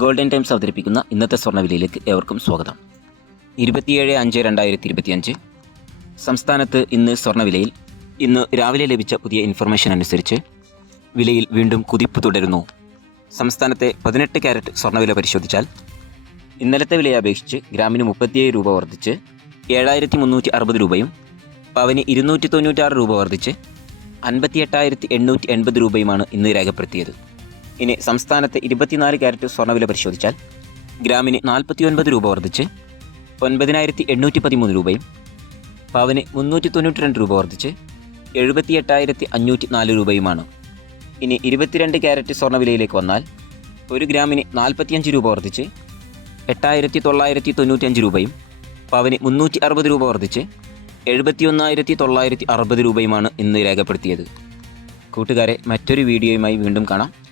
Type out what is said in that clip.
Golden times അവതരിപ്പിക്കുന്ന ഇന്നത്തെ സ്വർണവിലയിലേക്ക് ഏവർക്കും സ്വാഗതം. ഇരുപത്തിയേഴ് അഞ്ച് രണ്ടായിരത്തി ഇരുപത്തിയഞ്ച് സംസ്ഥാനത്ത് ഇന്ന് സ്വർണവിലയിൽ ഇന്ന് രാവിലെ ലഭിച്ച പുതിയ ഇൻഫർമേഷൻ അനുസരിച്ച് വിലയിൽ വീണ്ടും കുതിപ്പ് തുടരുന്നു. സംസ്ഥാനത്തെ പതിനെട്ട് ക്യാരറ്റ് സ്വർണവില പരിശോധിച്ചാൽ ഇന്നലത്തെ വിലയെ അപേക്ഷിച്ച് ഗ്രാമിന് മുപ്പത്തിയേഴ് രൂപ വർദ്ധിച്ച് ഏഴായിരത്തി മുന്നൂറ്റി അറുപത് രൂപയും പവന് ഇരുന്നൂറ്റി തൊണ്ണൂറ്റാറ് രൂപ വർദ്ധിച്ച് അൻപത്തി എട്ടായിരത്തി എണ്ണൂറ്റി എൺപത് രൂപയുമാണ് ഇന്ന് രേഖപ്പെടുത്തിയത്. ഇനി സംസ്ഥാനത്തെ ഇരുപത്തിനാല് ക്യാരറ്റ് സ്വർണവില പരിശോധിച്ചാൽ ഗ്രാമിന് നാൽപ്പത്തി ഒൻപത് രൂപ വർദ്ധിച്ച് ഒൻപതിനായിരത്തി എണ്ണൂറ്റി പതിമൂന്ന് രൂപയും പവന് മുന്നൂറ്റി തൊണ്ണൂറ്റി രണ്ട് രൂപ വർദ്ധിച്ച് എഴുപത്തി എട്ടായിരത്തി അഞ്ഞൂറ്റി നാല് രൂപയുമാണ്. ഇനി ഇരുപത്തിരണ്ട് ക്യാരറ്റ് സ്വർണവിലയിലേക്ക് വന്നാൽ ഒരു ഗ്രാമിന് നാൽപ്പത്തിയഞ്ച് രൂപ വർദ്ധിച്ച് എട്ടായിരത്തി തൊള്ളായിരത്തി തൊണ്ണൂറ്റിയഞ്ച് രൂപയും പവന് മുന്നൂറ്റി അറുപത് രൂപ വർദ്ധിച്ച് എഴുപത്തി ഒന്നായിരത്തി തൊള്ളായിരത്തി അറുപത് രൂപയുമാണ് ഇന്ന് രേഖപ്പെടുത്തിയത്. കൂട്ടുകാരെ മറ്റൊരു വീഡിയോയുമായി വീണ്ടും കാണാം.